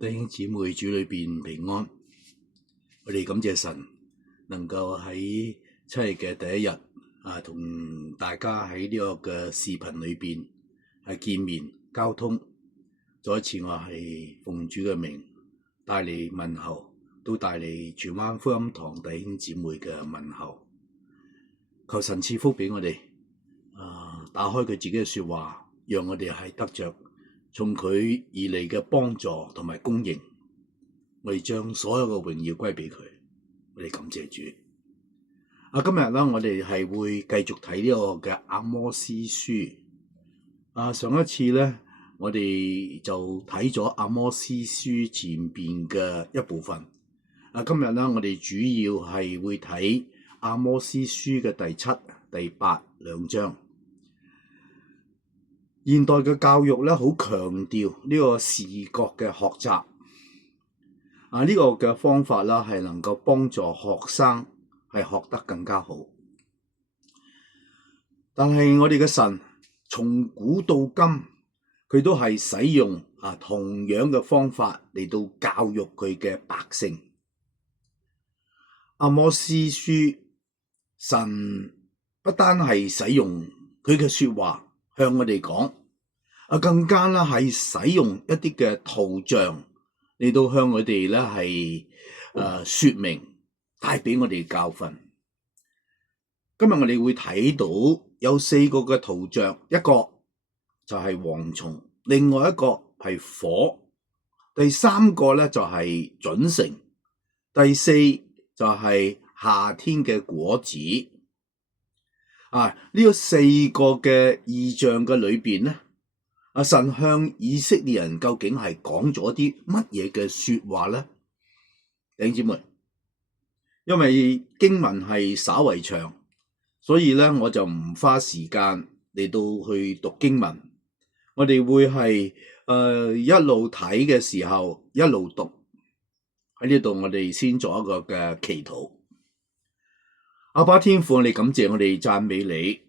弟兄姊妹主裏邊平安，我哋感謝神能夠喺七日嘅第一日同大家喺呢個嘅視頻裏邊見面交通。再一次我係奉主嘅名帶你問候，都帶你荃灣福音堂弟兄姊妹嘅問候。求神賜福俾我哋，打開佢自己嘅說話，讓我哋係得着從佢而嚟嘅幫助同埋供應，我哋將所有嘅榮耀歸俾佢。我哋感謝主。今日咧，我哋係會繼續睇呢個嘅阿摩司書。上一次咧，我哋就睇咗阿摩司書前邊嘅一部分。今日咧，我哋主要係會睇阿摩司書嘅第7、第8兩章。現代嘅教育咧，好強調呢個視覺嘅學習。呢個嘅方法啦，係能夠幫助學生係學得更加好。但係我哋嘅神從古到今，佢都係使用同樣嘅方法嚟到教育佢嘅百姓。阿摩司書，神不單係使用佢嘅說話向我哋講，更加啦係使用一啲嘅圖像嚟到向我哋咧係說明，帶俾我哋教訓。今日我哋會睇到有4個嘅圖像，一個就係蝗蟲，另外一個係火，第3個咧就係準繩，第4就係夏天嘅果子。呢個4個嘅異象嘅裏邊咧，神向以色列人究竟係講咗啲乜嘢嘅說話咧？弟兄姊妹，因為經文係稍為長，所以咧我就唔花時間嚟到去讀經文。我哋會係一路睇嘅時候一路讀。喺呢度我哋先做一個嘅祈禱。阿爸天父，我哋感謝，我哋讚美你，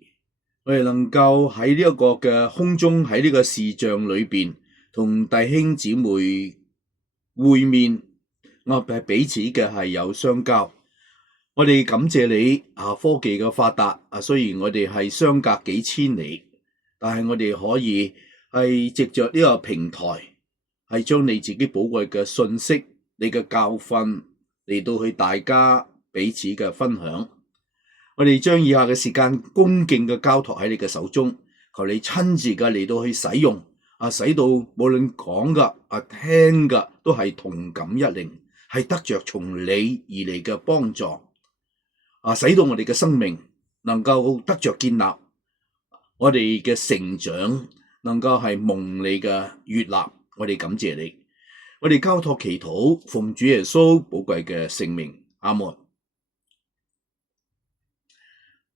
我哋能夠喺呢一個嘅空中，喺呢個視像裏邊同弟兄姊妹會面，我哋彼此嘅係有相交。我哋感謝你科技嘅發達，雖然我哋係相隔幾千里，但係我哋可以係藉着呢個平台，係將你自己寶貴嘅信息、你嘅教訓嚟到去大家彼此嘅分享。我哋將以下嘅時間恭敬嘅交託喺你嘅手中，求你親自嘅嚟到去使用，使到無論講嘅聽嘅都係同感一靈，係得着從你而嚟嘅幫助，使到我哋嘅生命能夠得着建立，我哋嘅成長能夠係蒙你嘅悅納。我哋感謝你，我哋交託祈禱，奉主耶穌寶貴嘅聖名，阿門。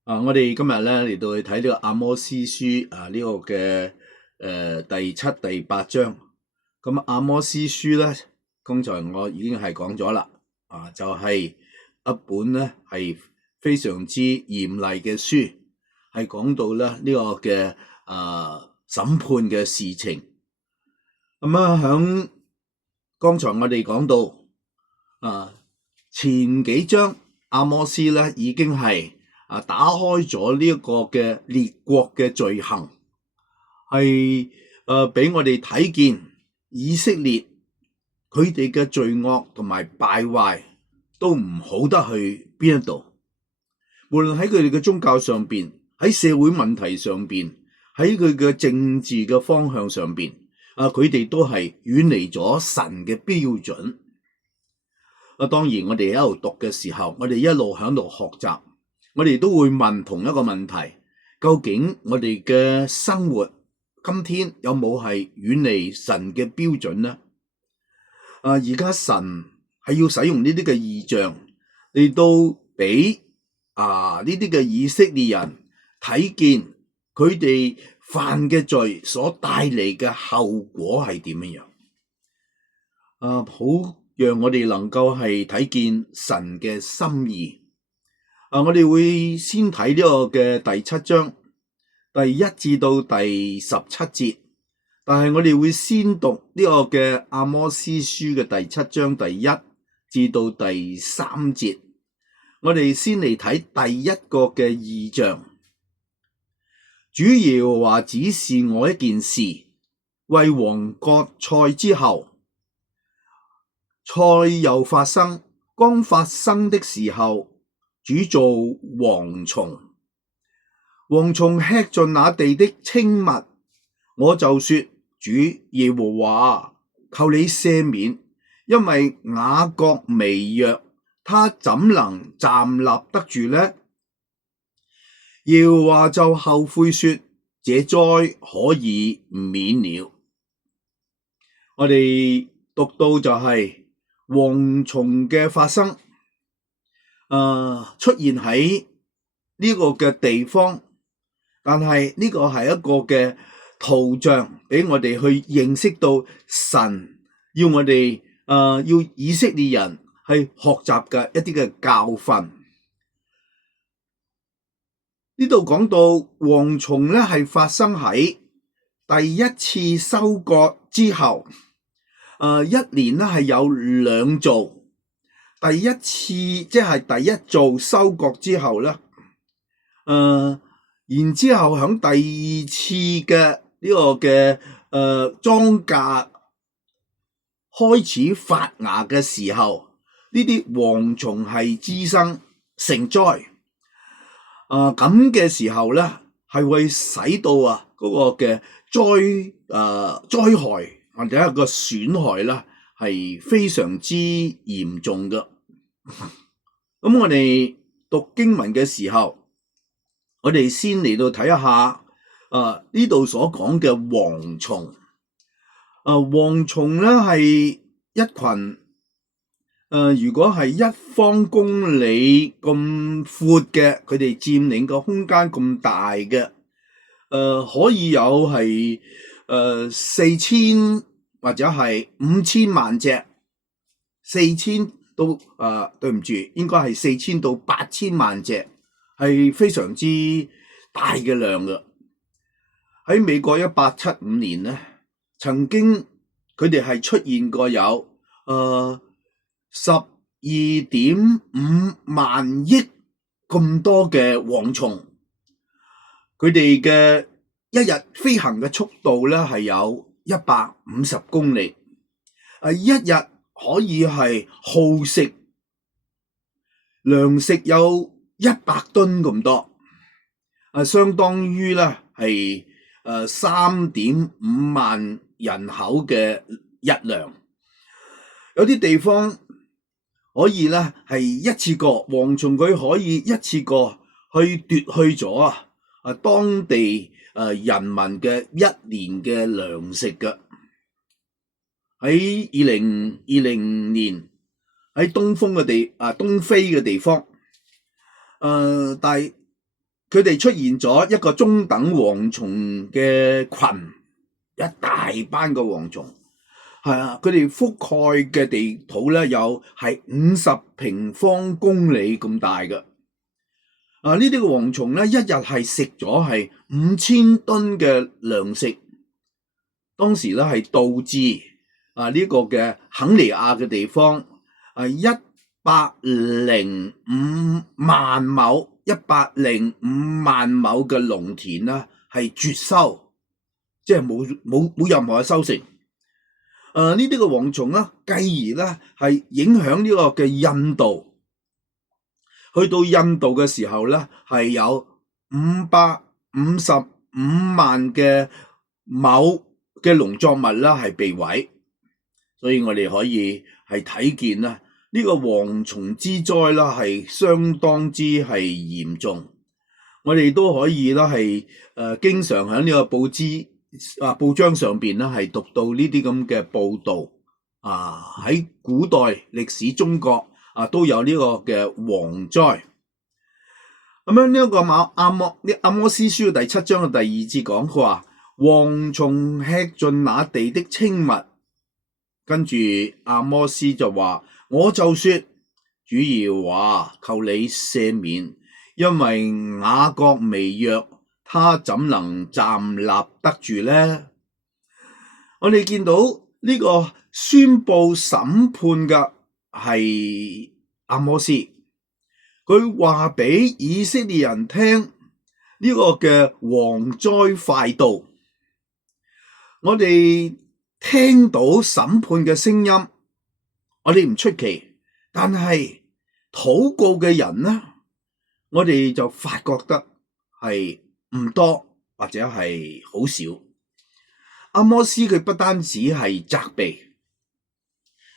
我哋今日咧嚟到去睇呢個阿摩司書呢個嘅第7、第8章。咁阿摩司書咧，剛才我已經係講咗啦，就係一本咧係非常之嚴厲嘅書，係講到咧呢個嘅審判嘅事情。咁響剛才我哋講到前幾章阿摩司咧已經係打開咗呢一個嘅列國嘅罪行，係俾我哋睇見以色列佢哋嘅罪惡同埋敗壞都唔好得去邊一度。無論喺佢哋嘅宗教上邊，喺社會問題上邊，喺佢嘅政治嘅方向上邊，佢哋都係遠離咗神嘅標準。當然我哋一路讀嘅時候，我哋一路喺度學習，我哋都會問同一個問題：究竟我哋嘅生活今天有冇係遠離神嘅標準呢？而家神係要使用呢啲嘅異象嚟到俾呢啲嘅以色列人睇見佢哋犯嘅罪所帶嚟嘅後果係點樣？好讓我哋能夠係睇見神嘅心意。我哋會先睇呢個嘅第7章第1至到第17節，但係我哋會先讀呢個嘅阿摩司書嘅第7章第1至到第3節。我哋先嚟睇第一個嘅異象。主耶和華指示我一件事，為王割菜之後，菜又發生。剛發生的時候，主造蝗蟲，蝗蟲吃盡那地的青物。我就說：主耶和華，求你赦免，因為雅各微弱，他怎能站立得住呢？耶和華就後悔說：這災可以免了。我哋讀到就係蝗蟲嘅發生，出現喺呢個嘅地方，但係呢個係一個嘅圖像，俾我哋去認識到神要我哋要以色列人去學習嘅一啲嘅教訓。呢度講到蝗蟲咧係發生喺第一次收割之後，一年咧係有2造。第一次即係第一造收割之後咧，然之後響第二次嘅呢個嘅莊稼開始發芽嘅時候，呢啲蝗蟲係滋生成災。咁嘅時候咧，係會使到嗰個嘅災害或者一個損害啦，係非常之嚴重嘅。咁我哋讀經文嘅時候，我哋先嚟到睇一下呢度所講嘅蝗蟲。蝗蟲咧係一群。如果係1方公里咁闊嘅，佢哋佔領個空間咁大嘅，可以有係4000或者係5000萬隻，4000到對唔住，應該係4000到8000萬隻，係非常之大嘅量嘅。喺美國1875年咧，曾經佢哋係出現過有12.5萬億咁多嘅蝗蟲，佢哋嘅一日飛行嘅速度咧係有150公里，一日可以係耗食糧食有100噸咁多，相當於咧係3.5萬人口嘅日糧。有啲地方可以咧係一次過，蝗蟲佢可以一次過去奪去咗當地人民嘅1年嘅糧食嘅。喺2020年喺東非嘅地方，但係佢哋出現咗一個中等蝗蟲嘅群，一大班嘅蝗蟲。係佢哋覆蓋嘅地土咧有係50平方公里咁大嘅。呢啲嘅蝗蟲咧，一日係食咗係5000噸嘅糧食。當時咧係導致呢個嘅肯尼亞嘅地方105萬畝嘅農田啦係絕收，即係冇任何嘅收成。呢啲嘅蝗蟲啦，繼而咧係影響呢個嘅印度。去到印度嘅時候咧，係有555萬嘅畝嘅農作物啦係被毀。所以我哋可以係睇見啦，呢個蝗蟲之災啦係相當之係嚴重。我哋都可以啦係經常喺呢個報章上邊咧係讀到呢啲咁嘅報導。喺古代歷史中國都有呢個嘅蝗災。咁樣呢一個阿摩司書嘅第7章嘅第2節講，佢話蝗蟲吃盡那地的青物。跟住阿摩司就話：我就說，主耶和華，求你赦免，因為雅各微弱，他怎能站立得住呢？我哋見到呢個宣布審判嘅係阿摩司，佢話俾以色列人聽呢個嘅蝗災快到。我哋聽到審判嘅聲音，我哋唔出奇，但係禱告嘅人呢，我哋就發覺得係唔多或者係好少。阿摩司佢不單止係責備，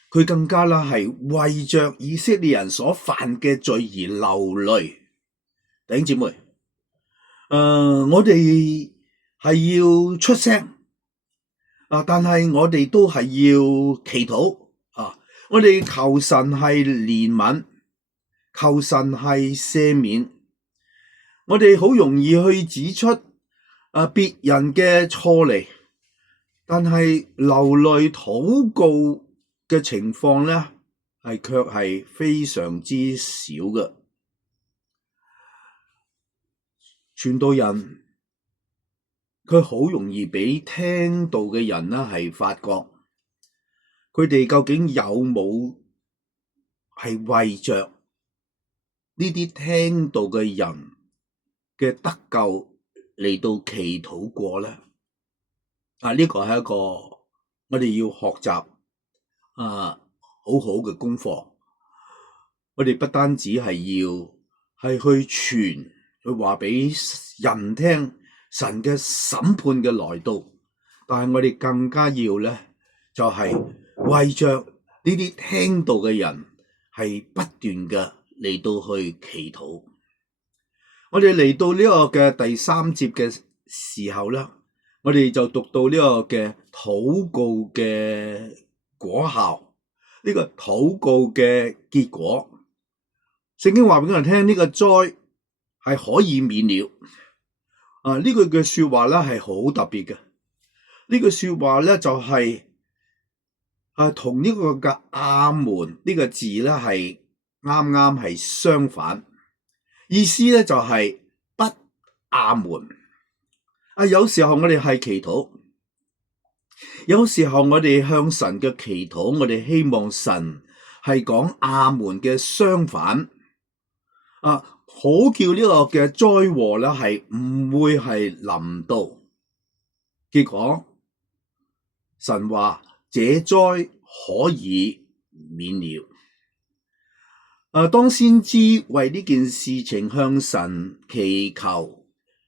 佢更加啦係為着以色列人所犯嘅罪而流淚。弟兄姊妹，我哋係要出聲但係我哋都係要祈禱我哋求神係憐憫，求神係赦免。我哋好容易去指出別人嘅錯嚟，但係流淚禱告嘅情況呢，卻係非常之少嘅。傳道人佢好容易俾聽道嘅人呢係發覺，佢哋究竟有冇係為着呢啲聽道嘅人嘅得救嚟到祈禱過呢？呢個係一個我哋要學習好好嘅功課。我哋不單止係要係去傳，去話俾人聽神嘅審判嘅來到，但係我哋更加要咧，就係為着呢啲聽道嘅人係不斷嘅嚟到去祈禱。我哋嚟到呢個嘅第3節嘅時候咧，我哋就讀到呢個嘅禱告嘅果效，呢個禱告嘅結果。聖經話俾我哋聽，呢個災係可以免了。呢句嘅說話咧係好特別嘅。呢句說話咧就係同呢個嘅阿門呢個字咧係啱啱係相反，意思咧就係不阿門。有時候我哋係祈禱，有時候我哋向神嘅祈禱，我哋希望神係講阿門嘅相反。好叫呢個嘅災禍咧係唔會係臨到，結果神話這災可以免了。當先知為呢件事情向神祈求，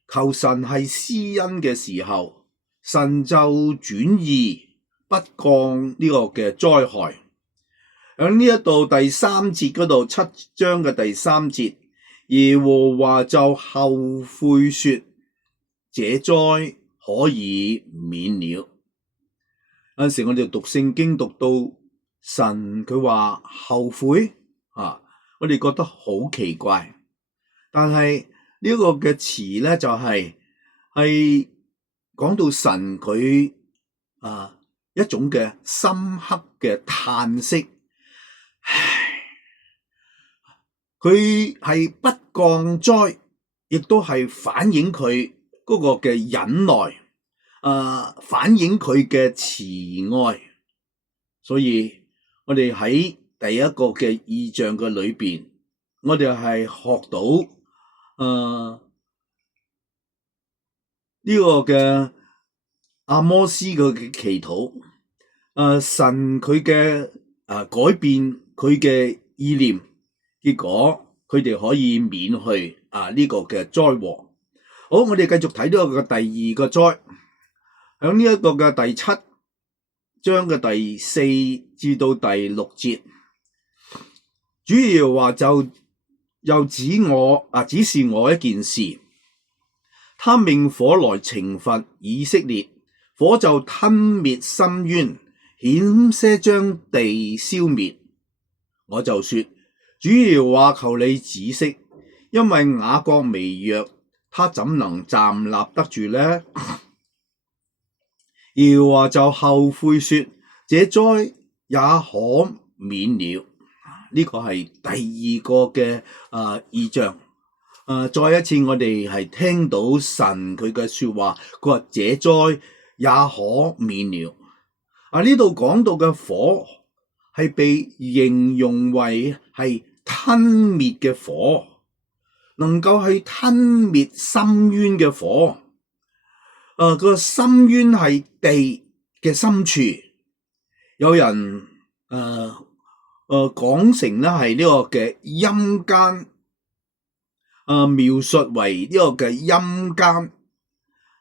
求神係施恩嘅時候，神就轉意不降呢個嘅災害。喺呢一度第3節嗰度，7章嘅第3節。耶和華就後悔說，這災可以免了。有陣時我哋讀聖經讀到神佢話後悔我哋覺得好奇怪，但係呢個嘅詞咧就係講到神佢一種嘅深刻嘅嘆息。佢係不降災，亦都係反映佢嗰個嘅忍耐，反映佢嘅慈愛。所以我哋喺第一個嘅異象嘅裏邊，我哋係學到呢個嘅阿摩司嘅祈禱，神佢嘅改變佢嘅意念。結果佢哋可以免去呢個嘅災禍。好，我哋繼續睇到個第二個災，喺呢一個嘅第7章嘅第4至到第6節，主耶和華就又指示我一件事，他命火來懲罰以色列，火就吞滅深淵，險些將地消滅。我就說，主耶和華求你止息，因為雅各微弱，他怎能站立得住呢？耶和華就後悔說，這災也可免了。呢個係第二個嘅異象。再一次我哋係聽到神佢嘅說話，佢話這災也可免了。呢度講到嘅火係被形容為係吞滅嘅火，能夠去吞滅深淵嘅火。個深淵係地嘅深處，有人講成咧係呢個嘅陰間，描述為呢個嘅陰間。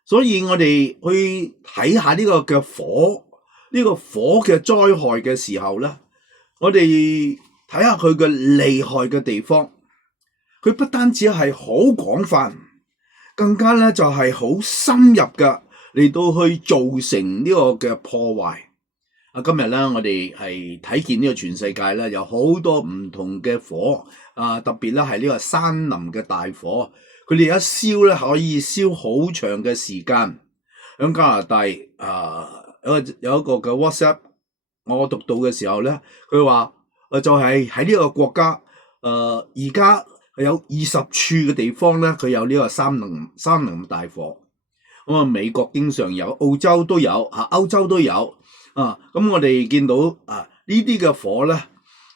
所以我哋去睇下呢個嘅火，呢個火嘅災害嘅時候咧，我哋睇下佢嘅厲害嘅地方。佢不單止係好廣泛，更加咧就係好深入嘅嚟到去造成呢個嘅破壞。今日咧我哋係睇見呢個全世界咧有好多唔同嘅火，特別咧係呢個山林嘅大火。佢哋一燒咧可以燒好長嘅時間。喺加拿大有一個嘅 WhatsApp， 我讀到嘅時候咧，佢話就係喺呢個國家而家有20處嘅地方咧，佢有呢個山林大火。美國經常有，澳洲都有，歐洲都有。咁我哋見到呢啲嘅火咧，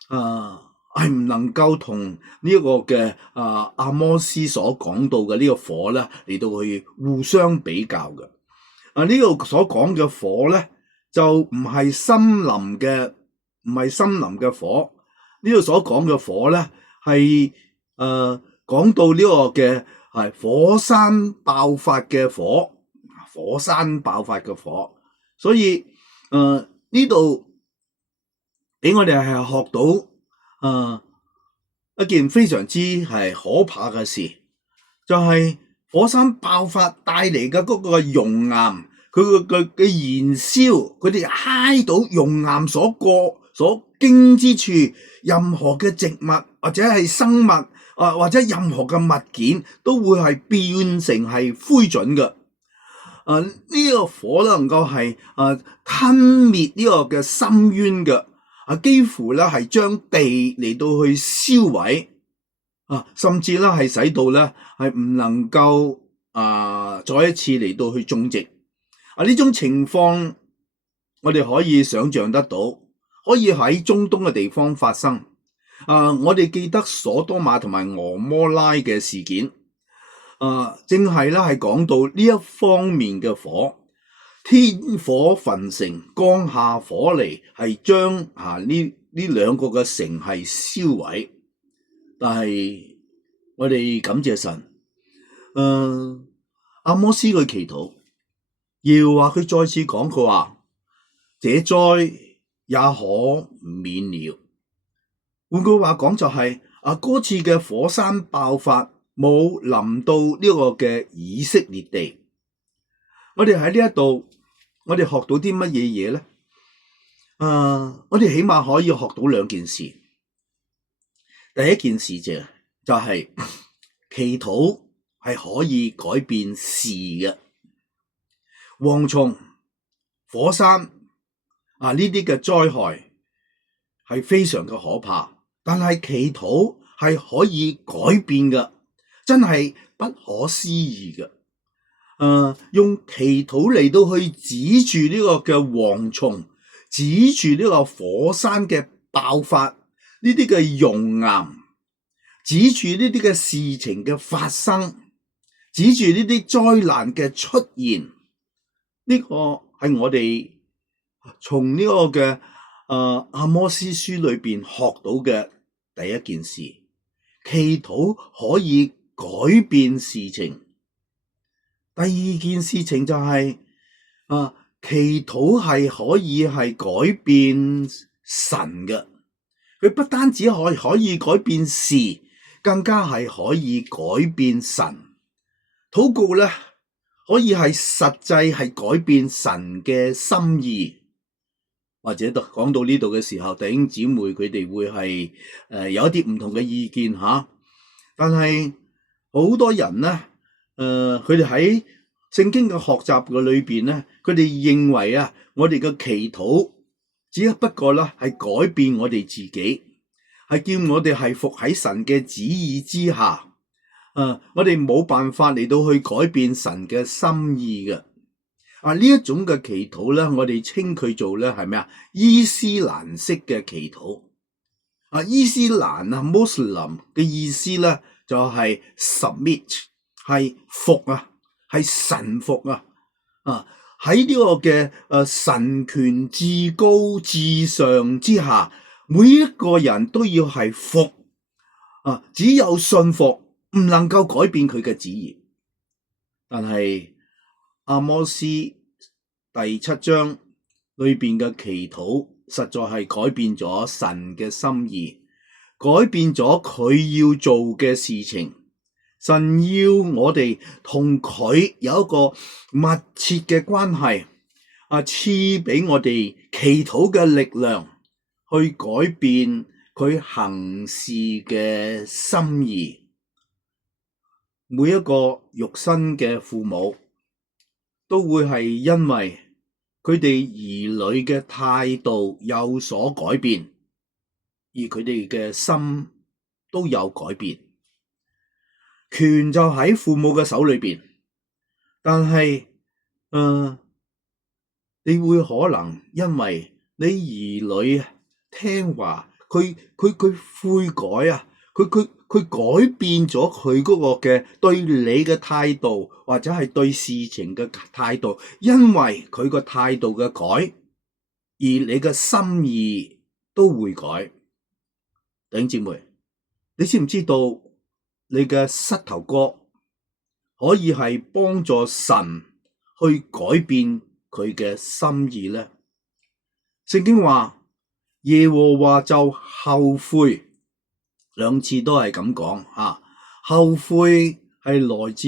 係唔能夠同呢一個嘅阿摩司所講到嘅呢個火咧嚟到去互相比較嘅。呢度所講嘅火咧就唔係森林嘅火。呢度所講嘅火咧係講到呢個嘅係火山爆發嘅火。所以呢度俾我哋係學到一件非常之係可怕嘅事，就係火山爆發帶嚟嘅嗰個熔岩，佢嘅燃燒，佢哋揩到熔岩所經之處，任何嘅植物或者係生物或者任何嘅物件都會係變成係灰燼嘅。呢個火能夠係吞滅呢個嘅深淵嘅，幾乎咧係將地嚟到去燒毀，甚至咧係使到咧係唔能夠再一次嚟到去種植。呢種情況我哋可以想象得到，可以喺中東嘅地方發生。我哋記得所多瑪同埋俄摩拉嘅事件。正係咧係講到呢一方面嘅火，天火焚城，降下火嚟，係將呢兩個嘅城係燒毀。但係我哋感謝神，阿摩司佢祈禱，耶和華佢再次講，佢話這災也可免了。換句話講就係嗰次嘅火山爆發冇臨到呢個嘅以色列地。我哋喺呢一度，我哋學到啲乜嘢嘢咧？我哋起碼可以學到兩件事。第一件事就係祈禱係可以改變事嘅。蝗蟲、火山呢啲嘅災害係非常嘅可怕，但係祈禱係可以改變嘅。真係不可思議嘅，用祈禱嚟到去止住呢個嘅蝗蟲，止住呢個火山嘅爆發，呢啲嘅熔岩，止住呢啲嘅事情嘅發生，止住呢啲災難嘅出現。呢個係我哋從呢個嘅阿摩司書裏邊學到嘅第一件事，祈禱可以改變事情。第二件事情就係祈禱係可以係改變神嘅。佢不單止可以改變事，更加係可以改變神。禱告咧可以係實際係改變神嘅心意。或者講到呢度嘅時候，弟兄姊妹佢哋會係有一啲唔同嘅意見吓，但係好多人咧，佢哋喺聖經嘅學習嘅裏邊咧，佢哋認為我哋嘅祈禱只不過咧係改變我哋自己，係叫我哋係服喺神嘅旨意之下。我哋冇辦法嚟到去改變神嘅心意嘅。呢一種嘅祈禱咧，我哋稱佢做咧係咩啊？伊斯蘭式嘅祈禱。伊斯蘭Muslim 嘅意思咧就係 submit， 係服係臣服喺呢個嘅神權至高至上之下，每一個人都要係服只有信服，唔能夠改變佢嘅旨意。但係阿摩司第7章裏邊嘅祈禱，實在係改變咗神嘅心意，改變咗佢要做嘅事情。神要我哋同佢有一個密切嘅關係，賜俾我哋祈禱嘅力量，去改變佢行事嘅心意。每一個肉身嘅父母都會係因為佢哋兒女嘅態度有所改變，而佢哋嘅心都有改變。權就喺父母嘅手裏邊，但係你會可能因為你兒女聽話，佢悔改佢改變咗佢嗰個嘅對你嘅態度，或者係對事情嘅態度，因為佢個態度嘅改，而你嘅心意都會改。弟兄姊妹，你知唔知道你嘅膝頭哥可以係幫助神去改變佢嘅心意呢？聖經話耶和華就後悔。兩次都係咁講後悔係來自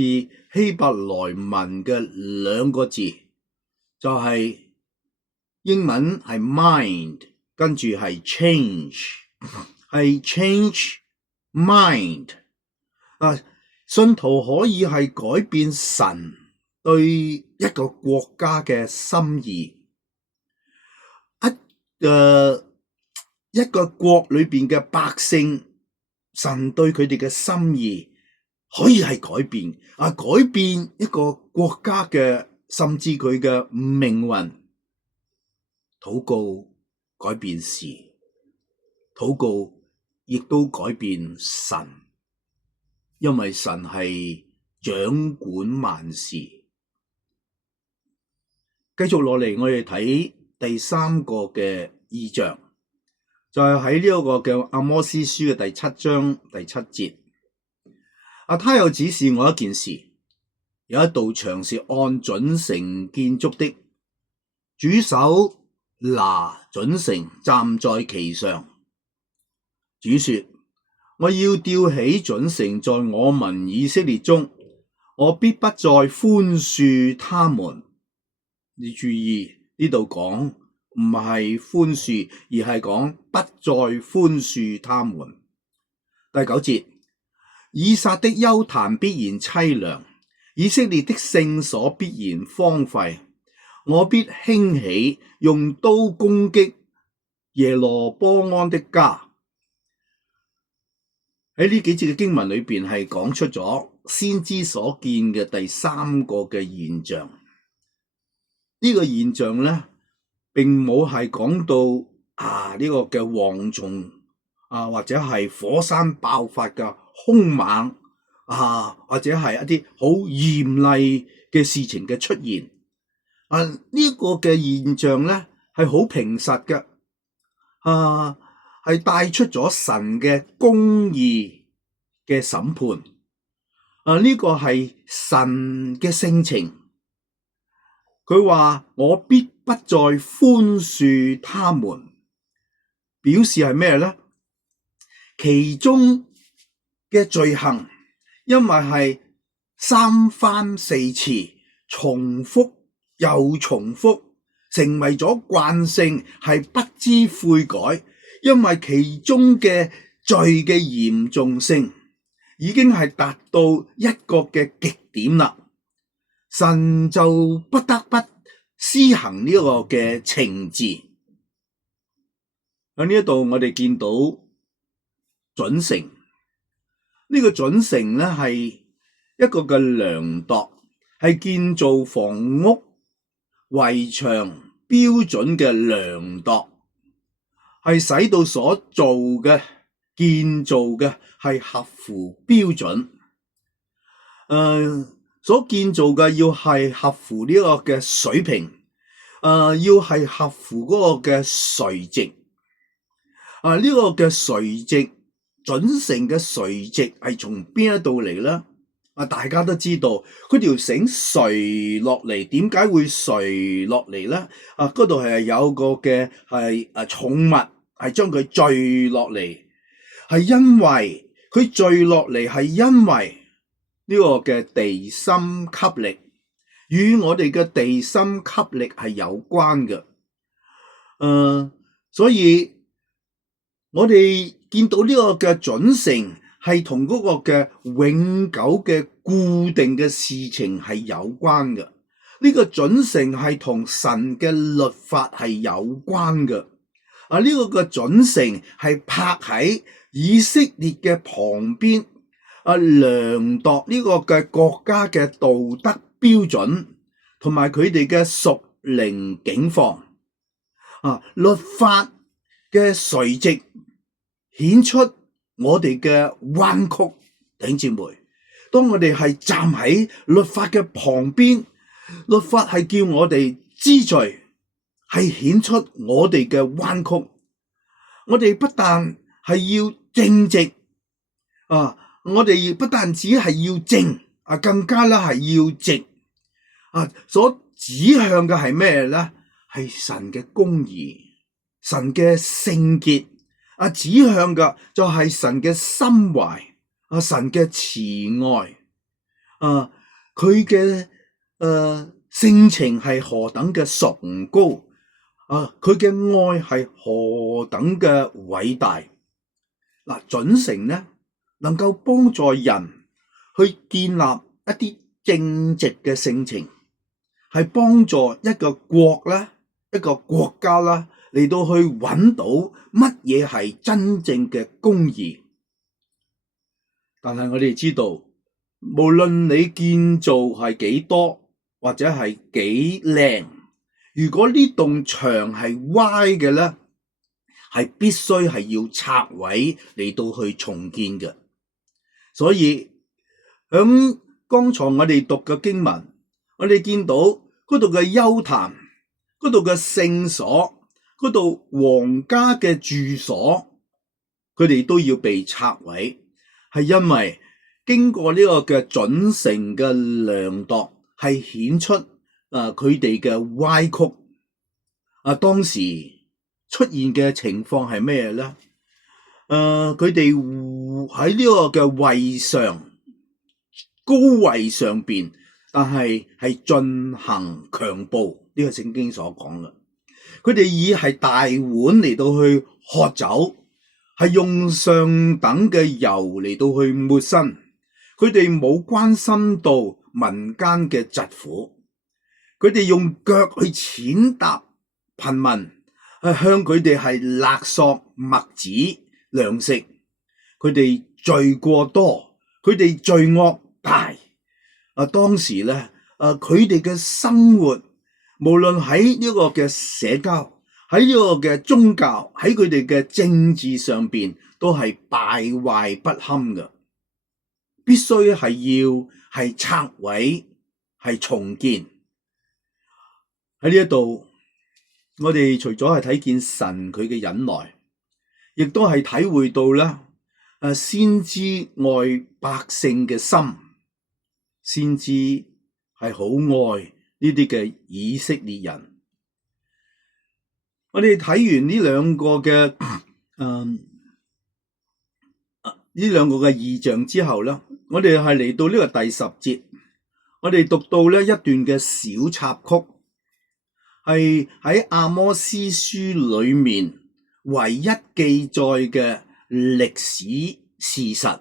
希伯來文嘅兩個字，就係英文係 mind， 跟住係 change， 係 change mind。信徒可以係改變神對一個國家嘅心意，一個國裏邊嘅百姓，神對佢哋嘅心意可以係改變，改變一個國家嘅，甚至佢嘅命運。禱告改變事，禱告亦都改變神，因為神係掌管萬事。繼續落嚟，我哋睇第3個嘅異象。就係喺呢一個嘅阿摩司書嘅第7章第7節，他又指示我一件事，有一道牆是按準繩建築的，主手拿準繩站在其上。主說：我要吊起準繩在我民以色列中，我必不再寬恕他們。你注意呢度講，唔係寬恕，而係講不再寬恕他們。第9節，以撒的邱壇必然淒涼，以色列的聖所必然荒廢。我必興起，用刀攻擊耶羅波安的家。喺呢幾節嘅經文裏邊係講出咗先知所見嘅第3個嘅現象。呢個現象咧，並冇係講到呢個嘅蝗蟲或者係火山爆發嘅兇猛或者係一啲好嚴厲嘅事情嘅出現。呢個嘅現象咧係好平實嘅，係帶出咗神嘅公義嘅審判。呢個係神嘅性情。佢話我必不再寬恕他們，表示係咩呢？其中嘅罪行，因為係3番4次重複又重複，成為咗慣性，係不知悔改。因為其中嘅罪嘅嚴重性已經係達到一個嘅極點啦。神就不得不施行呢個嘅懲治。喺呢一度我哋見到準繩，呢個準繩咧係一個嘅量度，係建造房屋圍牆標準嘅量度，係使到所做嘅建造嘅係合乎標準。所建造嘅要係合乎呢個嘅水平，要係合乎嗰個嘅垂直。呢個嘅垂直準繩嘅垂直係從邊一度嚟咧？大家都知道，嗰條繩垂落嚟，點解會垂落嚟咧？嗰度係有個嘅係重物係將佢墜落嚟，係因為佢墜落嚟係因為呢個嘅地心吸力與我哋嘅地心吸力係有關嘅。所以我哋見到呢個嘅準繩係同嗰個嘅永久嘅固定嘅事情係有關嘅。呢個準繩係同神嘅律法係有關嘅。呢個嘅準繩係拍喺以色列嘅旁邊，量度呢個嘅國家嘅道德標準同埋佢哋嘅屬靈境況。律法嘅垂直顯出我哋嘅彎曲。弟兄姊妹，當我哋係站喺律法嘅旁邊，律法係叫我哋知罪，係顯出我哋嘅彎曲。我哋不但係要正直，我哋不但只係要正，更加咧係要直。所指向嘅係咩咧？係神嘅公義，神嘅聖潔。指向嘅就係神嘅心懷，神嘅慈愛，佢嘅性情係何等嘅崇高，佢嘅愛係何等嘅偉大。準繩呢能夠幫助人去建立一啲正直嘅性情，係幫助一個國啦，一個國家啦，嚟到去揾到乜嘢係真正嘅公義。但係我哋知道，無論你建造係幾多或者係幾靚，如果呢棟牆係歪嘅咧，係必須係要拆毀嚟到去重建嘅。所以響剛才我哋讀嘅經文，我哋見到嗰度嘅邱壇，嗰度嘅聖所，嗰度皇家嘅住所，佢哋都要被拆毀，係因為經過呢個嘅準繩嘅量度，係顯出佢哋嘅歪曲。當時出現嘅情況係咩咧？佢哋喺呢個嘅位上，高位上邊，但係進行強暴，呢個聖經所講嘅。佢哋以係大碗嚟到去喝酒，係用上等嘅油嚟到去抹身。佢哋冇關心到民間嘅疾苦，佢哋用腳去踐踏貧民，向佢哋係勒索麥子糧食。佢哋罪過多，佢哋罪惡大。當時咧，佢哋嘅生活，無論喺呢個嘅社交，喺呢個嘅宗教，喺佢哋嘅政治上邊，都係敗壞不堪嘅。必須係要係拆毀，係重建。喺呢一度，我哋除咗係睇見神佢嘅忍耐，亦都係體會到咧，先知愛百姓嘅心，先知係好愛呢啲嘅以色列人。我哋睇完呢兩個嘅呢兩個嘅異象之後咧，我哋係嚟到呢個第10節，我哋讀到呢一段嘅小插曲，係喺阿摩司書裏面唯一記載嘅歷史事實，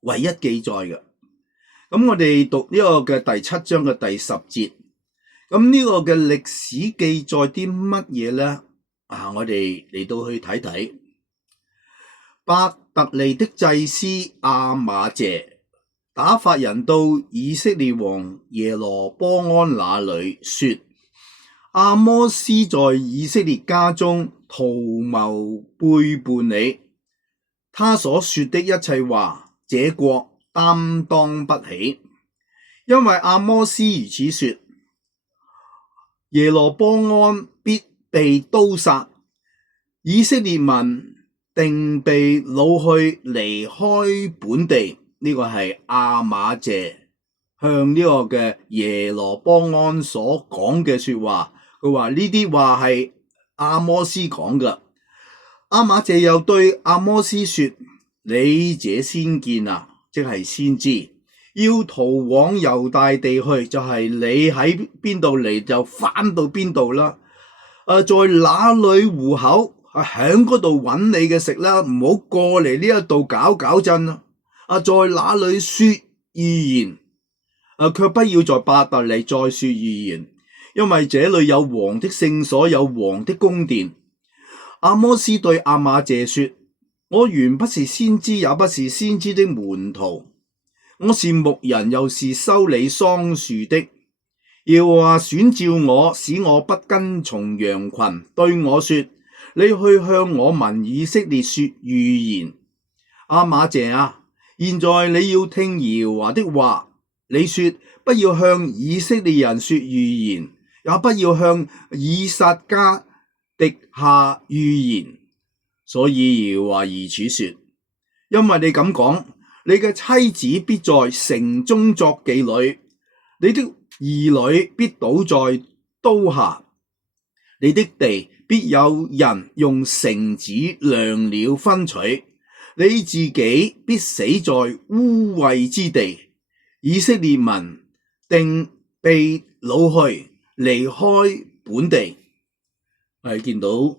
唯一記載嘅。咁我哋讀呢個嘅第7章嘅第10節，咁呢個嘅歷史記載啲乜嘢咧？我哋嚟到去睇睇。伯特利的祭司亞瑪謝打發人到以色列王耶羅波安那裏說：阿摩斯在以色列家中圖謀背叛你，他所說的一切話，這國擔當不起，因為阿摩斯如此說：耶羅波安必被刀殺，以色列民定被擄去離開本地。呢個係亞瑪謝向呢個嘅耶羅波安所講嘅說話。佢話呢啲話係阿摩斯講嘅。亞瑪謝又對阿摩斯說：你這先見啊，即係先知，要逃往猶大地去，就係你喺邊度嚟就返到邊度啦。在哪裏糊口，喺嗰度揾你嘅食啦，唔好過嚟呢一度搞搞震啊！在哪裏說預言，卻不要在伯特利再說預言，因為這裏有王的聖所，有王的宮殿。阿摩斯對亞瑪謝說：我原不是先知，也不是先知的門徒，我是牧人，又是修理桑樹的。耶和華選召我，使我不跟從羊群，對我說：你去向我民以色列說預言。亞瑪謝啊，現在你要聽耶和華的話，你說不要向以色列人說預言，也不要向以薩迦滴下預言。所以耶和華如此說：因為你咁講，你嘅妻子必在城中作妓女，你的兒女必倒在刀下，你的地必有人用繩子量了分取，你自己必死在污穢之地。以色列民定被擄去離開本地。係見到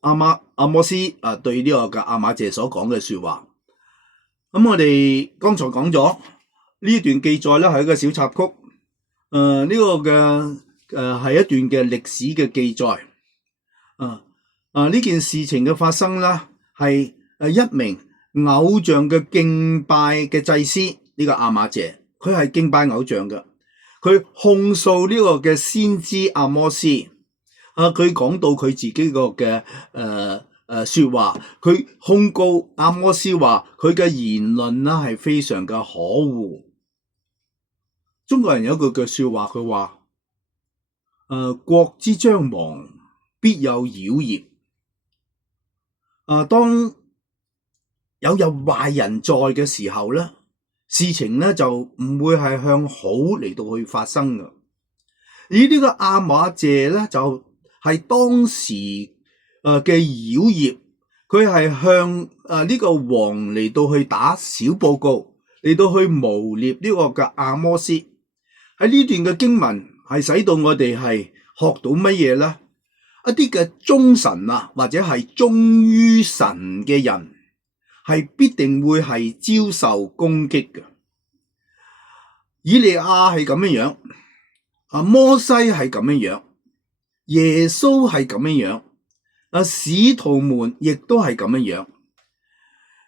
阿摩斯對呢個嘅亞瑪謝所講嘅說話。咁我哋剛才講咗呢段記載咧，係一個小插曲。呢個嘅係一段嘅歷史嘅記載。呢件事情嘅發生咧，係一名偶像嘅敬拜嘅祭司，呢個亞瑪謝，佢係敬拜偶像嘅。佢控訴呢個嘅先知阿摩斯。佢講到佢自己個嘅說話，佢控告阿摩斯話佢嘅言論啦係非常嘅可惡。中國人有一句嘅說話，佢話國之將亡，必有妖孽。當有壞人在嘅時候咧，事情咧就唔會係向好嚟到去發生嘅。而呢個亞瑪謝咧就係當時嘅妖孽，佢係向呢個王嚟到去打小報告，嚟到去誣衊呢個嘅亞摩斯。喺呢段嘅經文係使到我哋係學到乜嘢咧？一啲嘅忠臣或者係忠於神嘅人，係必定會係遭受攻擊嘅。以利亞係咁樣樣，摩西係咁樣樣，耶穌係咁樣樣，使徒們亦都係咁樣樣。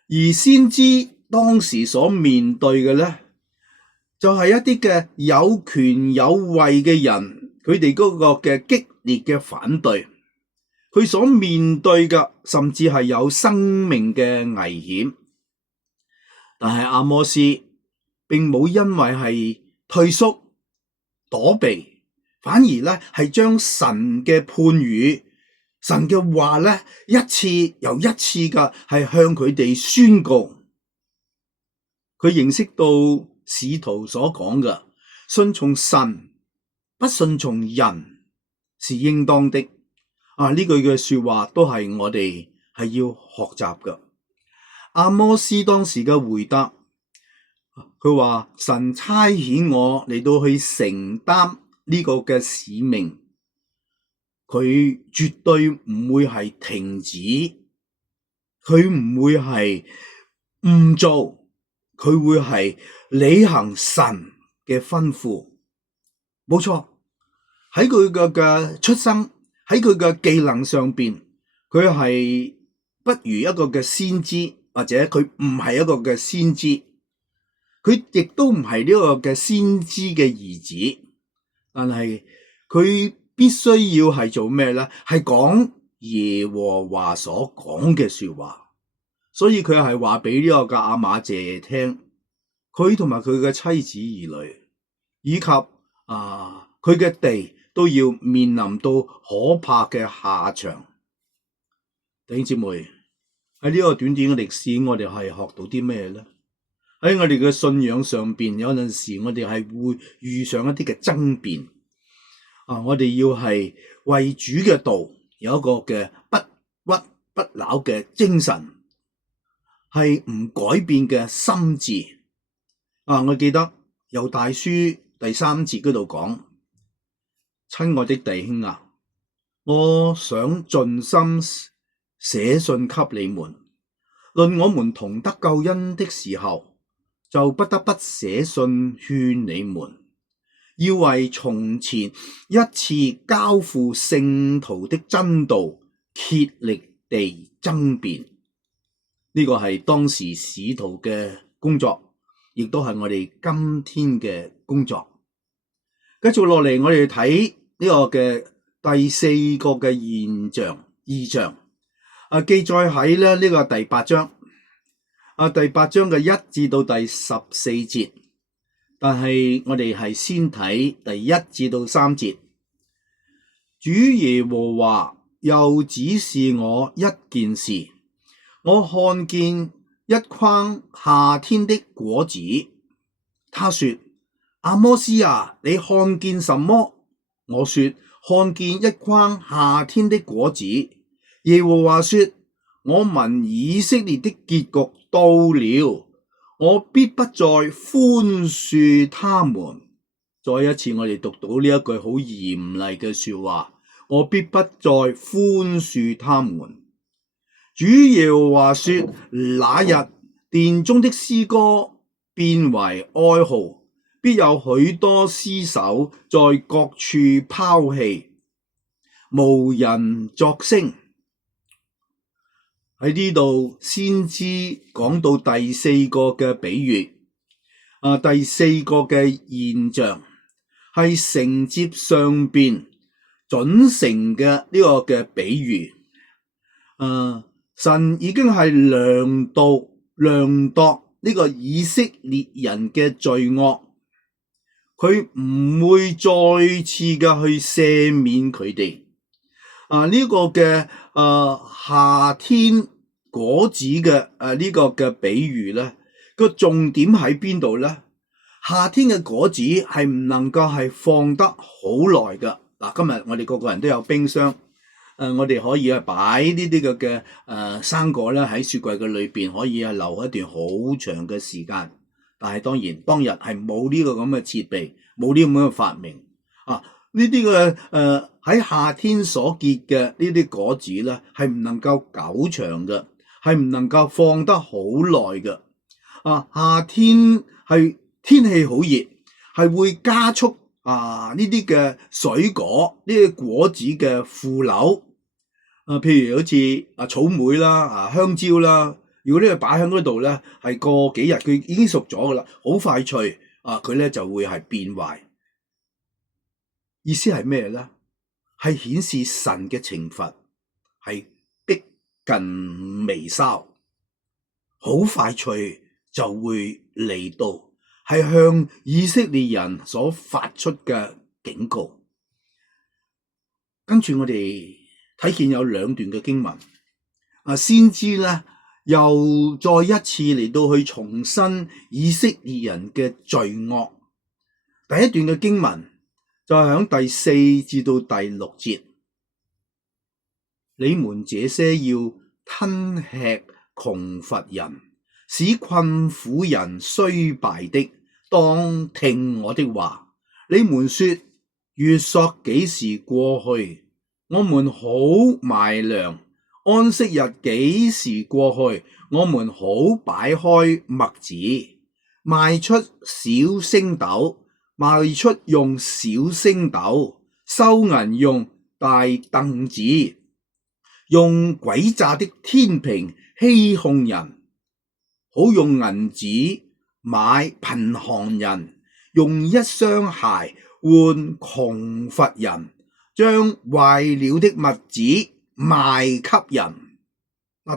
而先知當時所面對嘅咧，就係一啲嘅有權有位嘅人，佢哋嗰個嘅激烈嘅反對，佢所面對嘅甚至係有生命嘅危險。但係阿摩斯並冇因為係退縮躲避，反而咧係將神嘅判語、神嘅話咧一次又一次嘅係向佢哋宣告。佢認識到使徒所講嘅順從神不順從人是應當的。呢句嘅說話都係我哋係要學習嘅。阿摩斯當時嘅回答，佢話神差遣我嚟到去承擔呢個嘅使命，佢絕對唔會係停止，佢唔會係唔做，佢會係履行神嘅吩咐。冇錯，喺佢嘅出生，喺佢嘅技能上邊，佢係不如一個嘅先知，或者佢唔係一個嘅先知，佢亦都唔係呢個嘅先知嘅兒子。但係佢必須要係做咩呢？係講耶和華所講嘅說話。所以佢係話俾呢個嘅亞瑪謝聽，佢同埋佢嘅妻子兒女，以及佢嘅地都要面臨到可怕嘅下場。弟兄姊妹，喺呢個短短嘅歷史，我哋係學到啲咩呢？喺我哋嘅信仰上邊，有陣時我哋係會遇上一啲嘅爭辯。我哋要係為主嘅道有一個嘅不屈不撓嘅精神，係唔改變嘅心志。我記得猶大書第3節嗰度講：親愛的弟兄啊，我想盡心寫信給你們，論我們同得救恩的時候，就不得不寫信勸你們，要為從前一次交付聖徒的真道竭力地爭辯。呢個係當時使徒嘅工作，亦都係我哋今天嘅工作。繼續落嚟，我哋睇呢個嘅第4個嘅異象，記載喺呢個第8章。第8章嘅1至到第14節，但係我哋係先睇第1至到3節。主耶和華又指示我一件事，我看見一筐夏天的果子。他說：阿摩斯啊，你看見什麼？我說：看見一筐夏天的果子。耶和華說：我聞以色列的結局到了，我必不再寬恕他們。再一次我哋讀到呢一句好嚴厲嘅說話，我必不再寬恕他們。主耶和華說：那日殿中的詩歌變為哀號，必有許多屍首在各處拋棄，無人作聲。喺呢度先知講到第4個嘅比喻，第4個嘅現象係承接上邊準成嘅呢個嘅比喻。神已經係量度呢個以色列人嘅罪惡，佢唔會再次嘅去赦免佢哋。呢個嘅夏天果子嘅呢個嘅比喻咧，個重點喺邊度咧？夏天嘅果子係唔能夠係放得好耐噶。今日我哋個個人都有冰箱，我哋可以擺呢啲嘅生果咧喺雪櫃嘅裏邊，可以留一段好長嘅時間。但係當然當日係冇呢個咁嘅設備，冇呢咁嘅發明。呢啲嘅喺夏天所結嘅呢啲果子咧，係唔能夠久長嘅，係唔能夠放得好耐嘅。夏天係天氣好熱，係會加速呢啲嘅水果呢啲果子嘅腐朽。譬如好似草莓啦、香蕉啦，如果呢個擺喺嗰度咧，係過幾日佢已經熟咗噶啦，好快脆，佢咧就會係變壞。意思係咩咧？係顯示神嘅懲罰係逼近眉梢，好快脆就會嚟到，係向以色列人所發出嘅警告。跟住我哋睇見有2段嘅經文，先知咧又再一次嚟到去重申以色列人嘅罪惡。第一段嘅經文就係喺第4至到第6節，你們這些要吞吃窮乏人，使困苦人衰敗的，當聽我的話。你們說，月朔幾時過去？我們好賣糧。安息日幾時過去？我們好擺開麥子，賣出小升斗，賣出用小升斗，收銀用大凳子，用詭詐的天平欺哄人，好用銀子買貧寒人，用一雙鞋換窮乏人，將壞了的物子賣給人。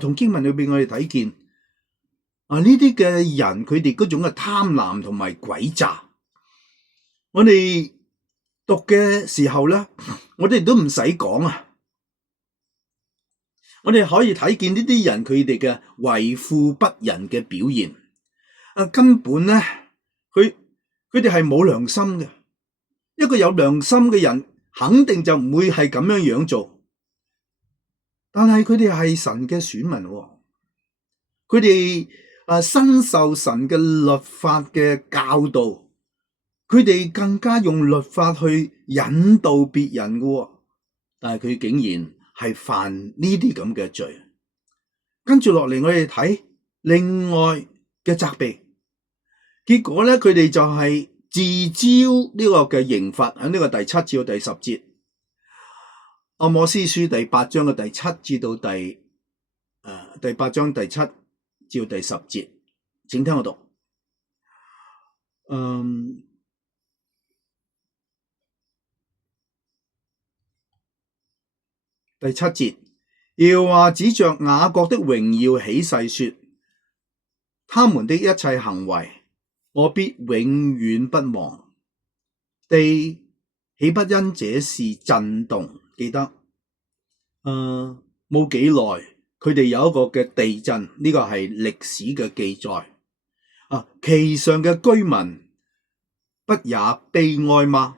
從經文裏邊我哋睇見呢啲嘅人佢哋嗰種嘅貪婪同埋詭詐。我哋讀嘅時候咧，我哋都唔使講啊，我哋可以睇見呢啲人佢哋嘅為富不仁嘅表現。根本咧，佢哋係冇良心嘅。一個有良心嘅人，肯定就唔會係咁樣做。但係佢哋係神嘅選民，佢哋深受神嘅律法嘅教導，佢哋更加用律法去引導別人嘅。但係佢竟然係犯呢啲咁嘅罪。跟住落嚟，我哋睇另外嘅責備。結果咧，佢哋就係自招呢個嘅刑罰。喺呢個第7至到第10節，阿摩司書第8章嘅第7至到第8章第7至到第10節，請聽我讀。第7節，耶和華指着雅各的榮耀起誓說，他們的一切行為，我必永遠不忘。地豈不因這事震動？記得冇幾耐，佢哋有一個嘅地震，呢個係歷史嘅記載。其上嘅居民不也悲哀嗎？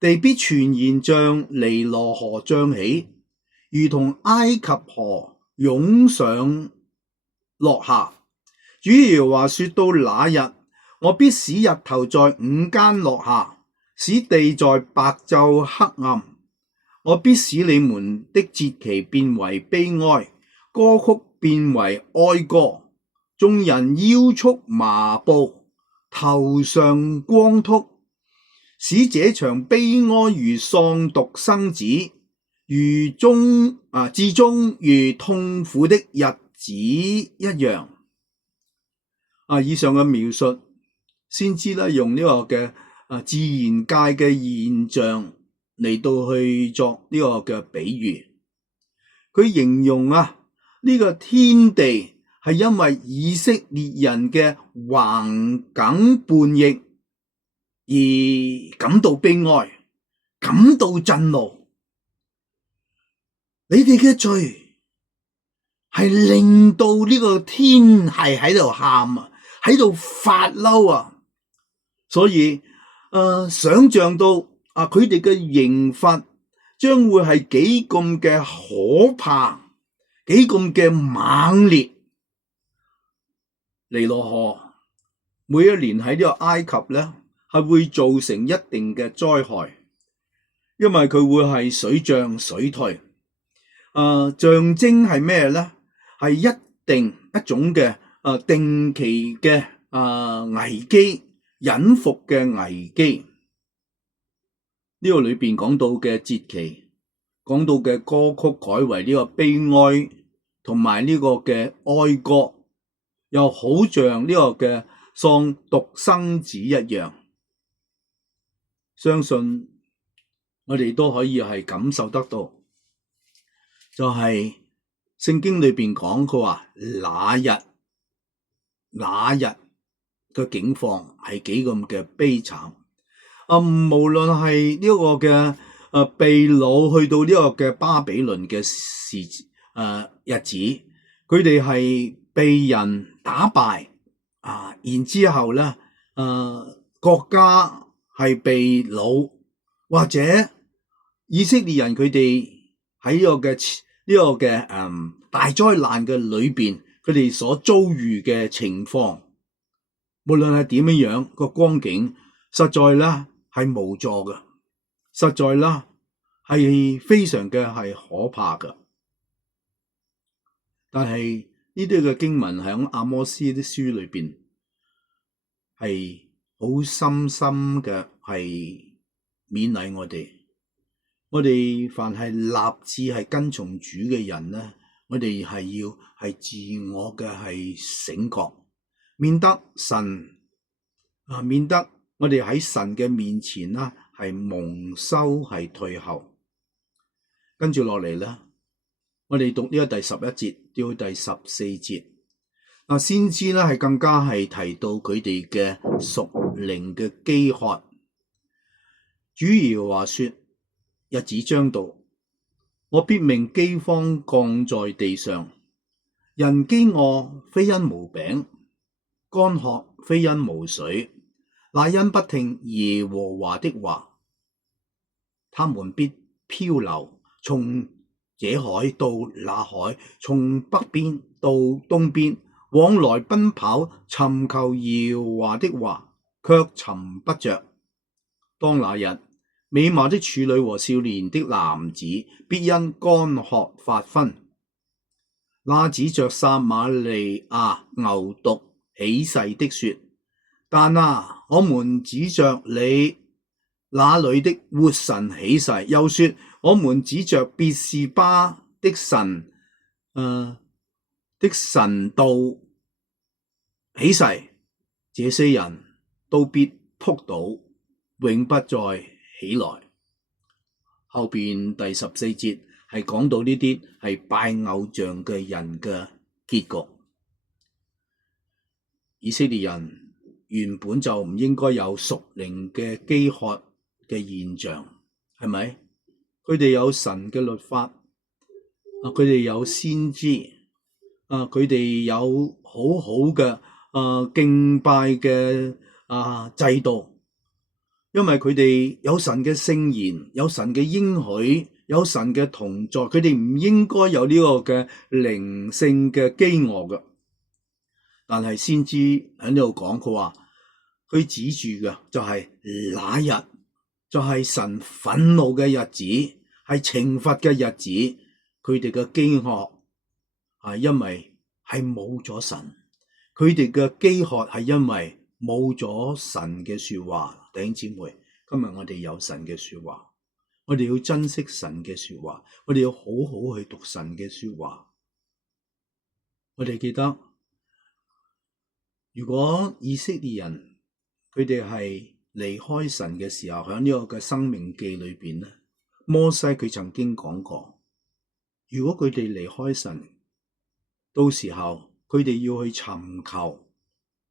地必全然像尼羅河漲起，如同埃及河湧上落下。主耶和華說，到那日，我必使日頭在午間落下，使地在白晝黑暗。我必使你們的節期變為悲哀，歌曲變為哀歌。眾人腰束麻布，頭上光禿，使這場悲哀如喪獨生子，至終如痛苦的日子一樣。以上嘅描述先知咧，用呢個嘅自然界嘅現象嚟到去作呢個嘅比喻。佢形容呢個天地係因為以色列人嘅橫梗叛逆而感到悲哀，感到震怒。你哋嘅罪係令到呢個天係喺度喊啊，喺度發嬲啊。所以想象到佢哋嘅刑罰將會係幾咁嘅可怕，幾咁嘅猛烈。尼羅河每一年喺呢個埃及咧，係會造成一定嘅災害，因為佢會係水漲水退。象徵係咩咧？係一種嘅定期嘅危機，隱伏嘅危機。呢個裏邊講到嘅節期，講到嘅歌曲改為呢個悲哀，同埋呢個嘅哀歌，又好像呢個嘅喪獨生子一樣。相信我哋都可以係感受得到，就係聖經裏邊講佢話那日嘅境況係幾咁嘅悲慘。無論係呢個嘅被擄去到呢個嘅巴比倫嘅日子，佢哋係被人打敗然之後咧國家係被擄，或者以色列人佢哋喺呢個嘅大災難嘅裏邊，佢哋所遭遇嘅情況，無論係點樣個光景，實在咧係無助嘅，實在啦係非常嘅係可怕嘅。但係呢啲嘅經文喺阿摩司啲書裏邊係好深深嘅係勉勵我哋。我哋凡係立志係跟從主嘅人咧，我哋係要係自我嘅係醒覺，免得我哋喺神嘅面前啦係蒙羞係退後。跟住落嚟咧，我哋讀呢個第11節到第14節。先知咧係更加係提到佢哋嘅屬靈嘅飢渴。主耶和華說：日子將到，我必命飢荒降在地上，人飢餓非因無餅，乾渴非因無水，乃因不聽耶和華的話。他們必漂流，從這海到那海，從北邊到東邊，往來奔跑，尋求耶和華的話，卻尋不着。當那日，美貌的處女和少年的男子必因乾渴發昏。那指着撒瑪利亞牛犢起誓的說：但我們指着你那裏的活神起誓，又說我們指着別是巴的神道起誓，這些人都必仆倒，永不再起來。後邊第14節係講到呢啲係拜偶像嘅人嘅結局。以色列人原本就唔應該有屬靈嘅飢渴嘅現象，係咪？佢哋有神嘅律法，佢哋有先知，佢哋有好好嘅敬拜嘅制度，因為佢哋有神嘅聖言，有神嘅應許，有神嘅同在，佢哋唔應該有呢個嘅靈性嘅飢餓嘅。但係先知喺呢度講，佢話佢指住嘅就係那日，就係神憤怒嘅日子，係懲罰嘅日子。佢哋嘅飢渴係因為係冇咗神，佢哋嘅飢渴係因為冇咗神嘅說話。弟兄姊妹，今日我哋有神嘅說話，我哋要珍惜神嘅說話，我哋要好好去讀神嘅說話。我哋記得，如果以色列人佢哋係離開神嘅時候，喺呢個嘅申命記裏邊咧，摩西佢曾經講過，如果佢哋離開神，到時候佢哋要去尋求，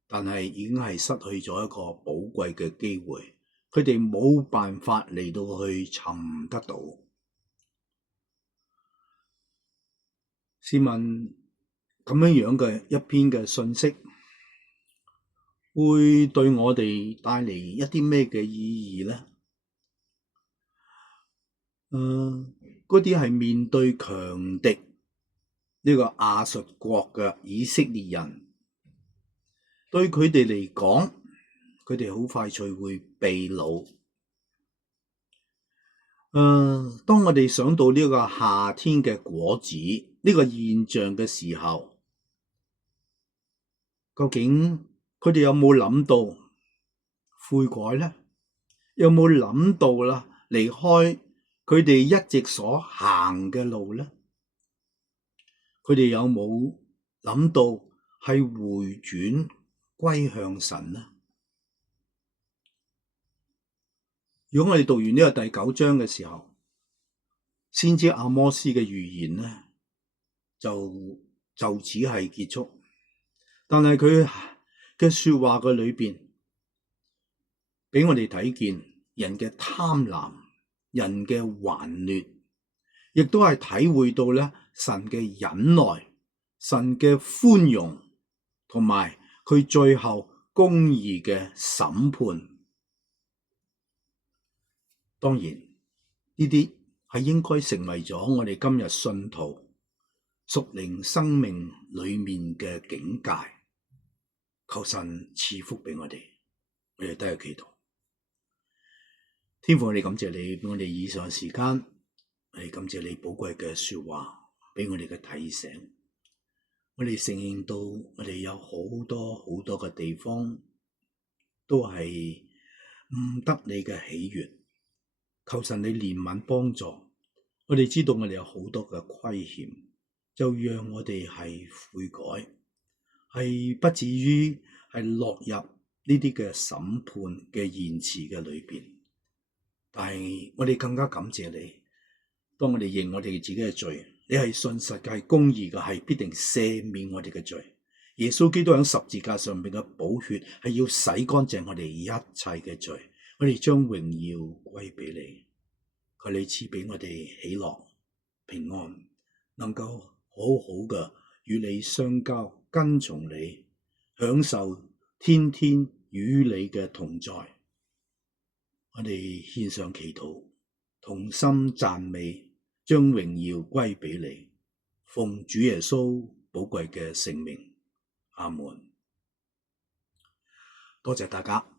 但係已經係失去咗一個寶貴嘅機會，佢哋冇辦法嚟到去尋得到。試問咁樣嘅一篇嘅信息，會對我哋帶嚟一啲咩嘅意義呢？嗰啲係面對強敵呢個亞述國嘅以色列人，對佢哋嚟講，佢哋好快脆會被擄。當我哋想到呢個夏天嘅果子呢個現象嘅時候，究竟佢哋有冇諗到悔改呢？有冇諗到啦離開佢哋一直所行嘅路呢？佢哋有冇諗到係回轉歸向神呢？如果我哋讀完呢個第9章嘅時候，先知阿摩斯嘅預言呢，就此係結束。但係佢嘅說話嘅裏邊，俾我哋睇見人嘅貪婪，人嘅頑劣，亦都係體會到咧神嘅忍耐，神嘅寬容，同埋佢最後公義嘅審判。當然呢啲係應該成為咗我哋今日信徒屬靈生命裏面嘅境界。求神賜福俾我哋，我哋都係祈禱。天父，我哋感謝你俾我哋以上時間，我哋感謝你寶貴嘅說話，俾我哋嘅提醒。我哋承認到我哋有好多好多嘅地方都係唔得你嘅喜悅。求神你憐憫幫助。我哋知道我哋有好多嘅虧欠，就讓我哋係悔改，係不至於係落入呢啲嘅審判嘅言辭嘅裏邊。但係我哋更加感謝你，當我哋認我哋自己嘅罪，你係信實嘅，係公義嘅，係必定赦免我哋嘅罪。耶穌基督喺十字架上面嘅寶血係要洗乾淨我哋一切嘅罪，我哋將榮耀歸俾你，求你賜俾我哋喜樂平安，能夠好好嘅與你相交，跟從你，享受天天與你嘅同在。我哋獻上祈禱，同心讚美，將榮耀歸俾你，奉主耶穌寶貴嘅聖名，阿門。多謝大家。